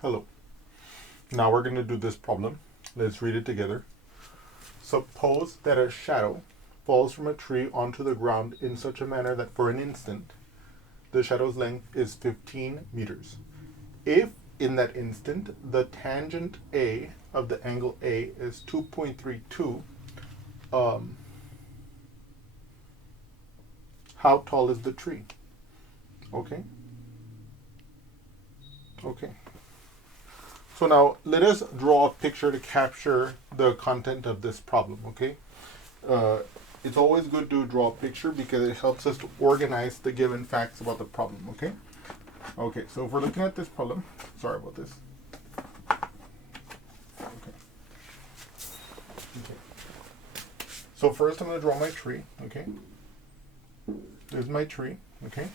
Hello. Now we're going to do this problem. Let's read it together. Suppose that a shadow falls from a tree onto the ground in such a manner that for an instant the shadow's length is 15 meters. If in that instant the tangent A of the angle A is 2.32, how tall is the tree? Okay. So now let us draw a picture to capture the content of this problem, okay? It's always good to draw a picture because it helps us to organize the given facts about the problem, okay? Okay, so if we're looking at this problem, sorry about this. Okay. So first I'm going to draw my tree, okay? There's my tree, okay?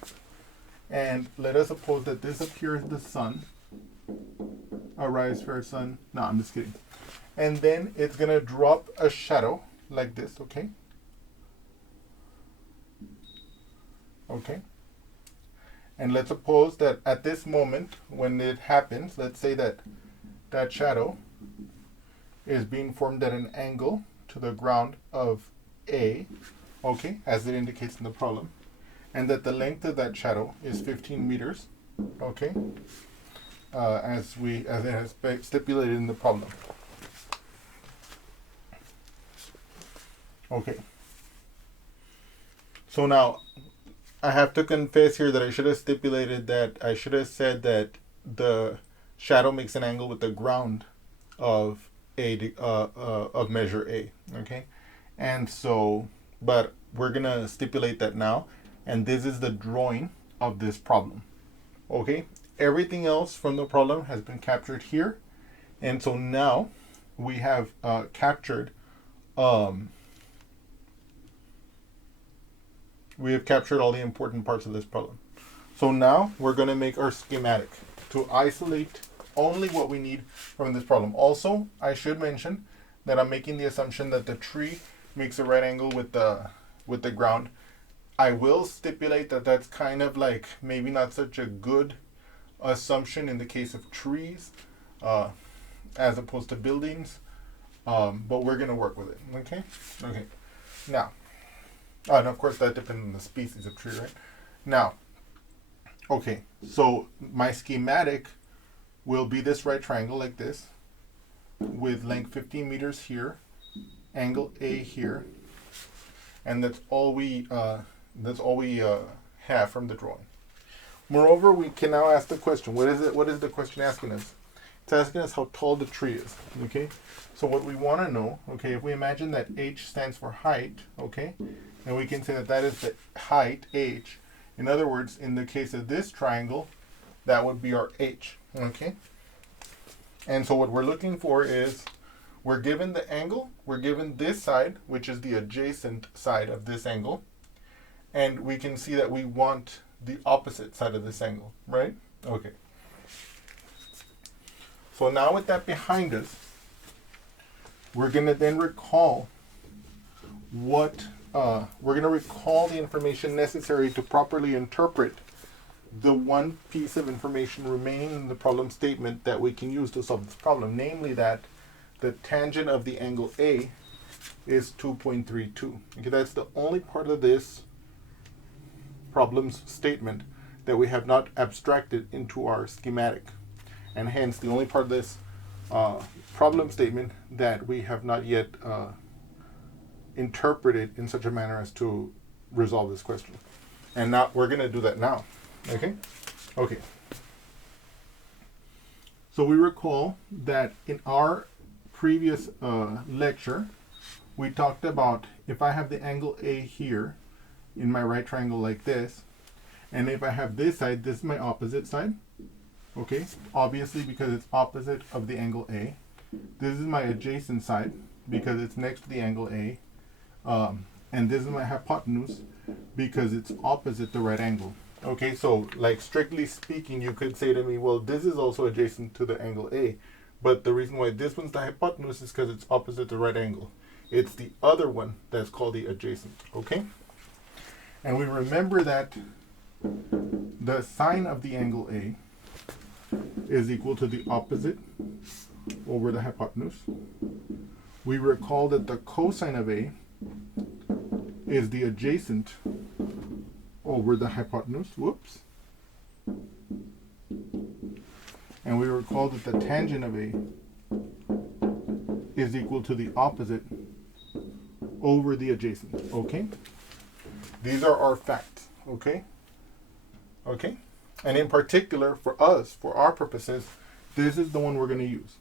And let us suppose that this up here is the sun. Arise, fair sun. No, I'm just kidding. And then it's going to drop a shadow like this, okay? Okay. And let's suppose that at this moment, when it happens, let's say that that shadow is being formed at an angle to the ground of A, okay, as it indicates in the problem, and that the length of that shadow is 15 meters, okay, as it has stipulated in the problem. Okay. So now, I have to confess here that I should have stipulated that I should have said that the shadow makes an angle with the ground of of measure A. Okay, and so, but we're gonna stipulate that now, and this is the drawing of this problem. Okay, everything else from the problem has been captured here, and so now we have captured. We have captured all the important parts of this problem. So now we're going to make our schematic to isolate only what we need from this problem. Also, I should mention that I'm making the assumption that the tree makes a right angle with the ground. I will stipulate that that's kind of like maybe not such a good assumption in the case of trees as opposed to buildings, but we're going to work with it. Okay. Now, and of course that depends on the species of tree, right? Now, okay, so my schematic will be this right triangle like this, with length 15 meters here, angle A here, and that's all we have from the drawing. Moreover, we can now ask the question. What is it? What is the question asking us? It's asking us how tall the tree is. Okay, so what we want to know, okay, if we imagine that H stands for height, okay, and we can say that that is the height, H. In other words, in the case of this triangle, that would be our H, okay? And so what we're looking for is, we're given the angle, we're given this side, which is the adjacent side of this angle, and we can see that we want the opposite side of this angle, right? Okay. So now with that behind us, we're going to then recall the information necessary to properly interpret the one piece of information remaining in the problem statement that we can use to solve this problem, namely that the tangent of the angle A is 2.32. Okay, that's the only part of this problem's statement that we have not abstracted into our schematic, and hence the only part of this problem statement that we have not yet interpreted in such a manner as to resolve this question. And now we're going to do that now. Okay. So we recall that in our previous lecture, we talked about if I have the angle A here in my right triangle like this, and if I have this side, this is my opposite side. Okay, obviously because it's opposite of the angle A. This is my adjacent side because it's next to the angle A. And this is my hypotenuse because it's opposite the right angle. Okay, so like strictly speaking, you could say to me, well, this is also adjacent to the angle A, but the reason why this one's the hypotenuse is because it's opposite the right angle. It's the other one that's called the adjacent, okay? And we remember that the sine of the angle A is equal to the opposite over the hypotenuse. We recall that the cosine of A is the adjacent over the hypotenuse. Whoops. And we recall that the tangent of A is equal to the opposite over the adjacent. Okay? These are our facts. Okay? Okay? And in particular, for us, for our purposes, this is the one we're going to use.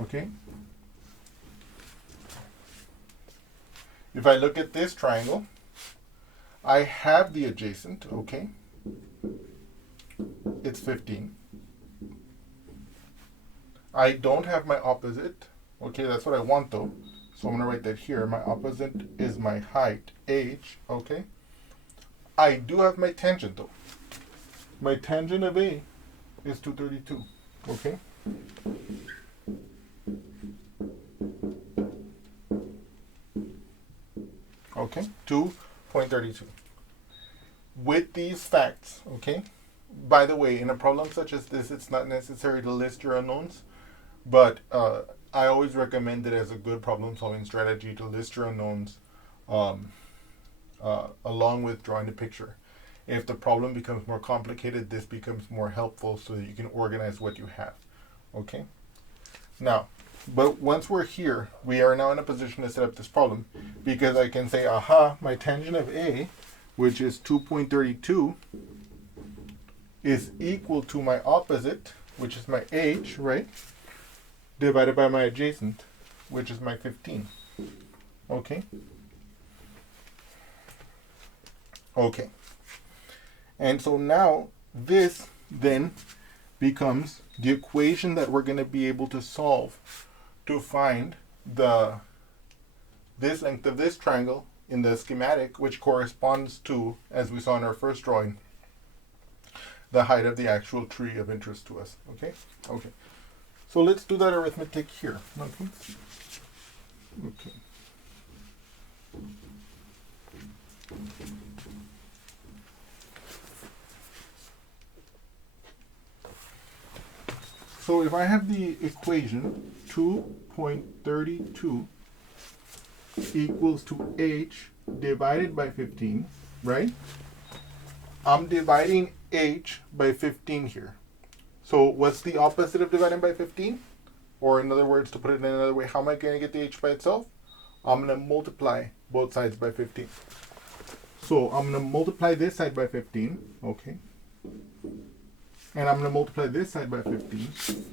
Okay? If I look at this triangle, I have the adjacent, okay? It's 15. I don't have my opposite. Okay, that's what I want though. So I'm going to write that here. My opposite is my height, h, okay? I do have my tangent though. My tangent of A is 232, okay? Okay, 2.32. With these facts, okay? By the way, in a problem such as this, it's not necessary to list your unknowns, but I always recommend it as a good problem-solving strategy to list your unknowns along with drawing the picture. If the problem becomes more complicated, this becomes more helpful so that you can organize what you have. Okay? Now, but once we're here, we are now in a position to set up this problem because I can say, aha, my tangent of A, which is 2.32, is equal to my opposite, which is my h, right? Divided by my adjacent, which is my 15. Okay? Okay. And so now this then becomes the equation that we're going to be able to solve to find this length of this triangle in the schematic, which corresponds to, as we saw in our first drawing, the height of the actual tree of interest to us. Okay? Okay. So let's do that arithmetic here. Okay? Okay. So if I have the equation 2.32 equals to h divided by 15, right? I'm dividing h by 15 here. So what's the opposite of dividing by 15? Or in other words, to put it in another way, how am I going to get the h by itself? I'm going to multiply both sides by 15. So I'm going to multiply this side by 15, okay? And I'm going to multiply this side by 15,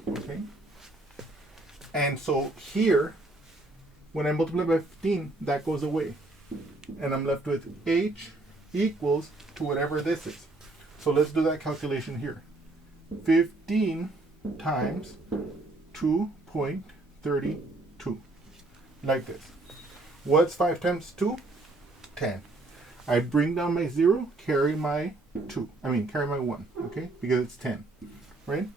okay? And so here, when I multiply by 15, that goes away. And I'm left with h equals to whatever this is. So let's do that calculation here. 15 times 2.32, like this. What's 5 times 2? 10. I bring down my 0, carry my 1, okay? Because it's 10, right?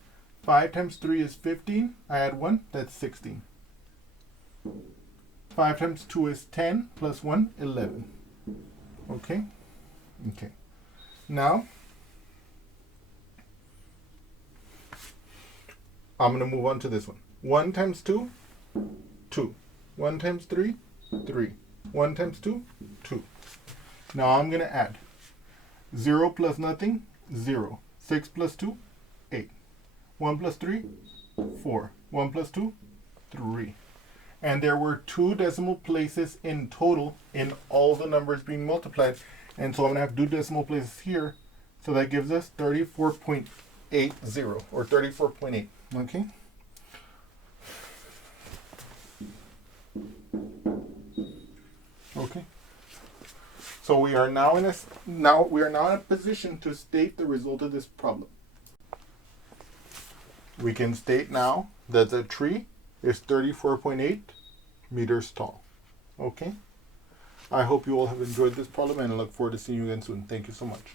5 times 3 is 15. I add 1, that's 16. 5 times 2 is 10, plus 1, 11. Okay? Okay. Now, I'm going to move on to this one. 1 times 2, 2. 1 times 3, 3. 1 times 2, 2. Now I'm going to add 0 plus nothing, 0. 6 plus 2, 8. 1 plus 3, 4. 1 plus 2, 3. And there were 2 decimal places in total in all the numbers being multiplied. And so I'm going to have 2 decimal places here. So that gives us 34.80 or 34.8. Okay? Okay. So we are now in a position to state the result of this problem. We can state now that the tree is 34.8 meters tall. Okay? I hope you all have enjoyed this problem and I look forward to seeing you again soon. Thank you so much.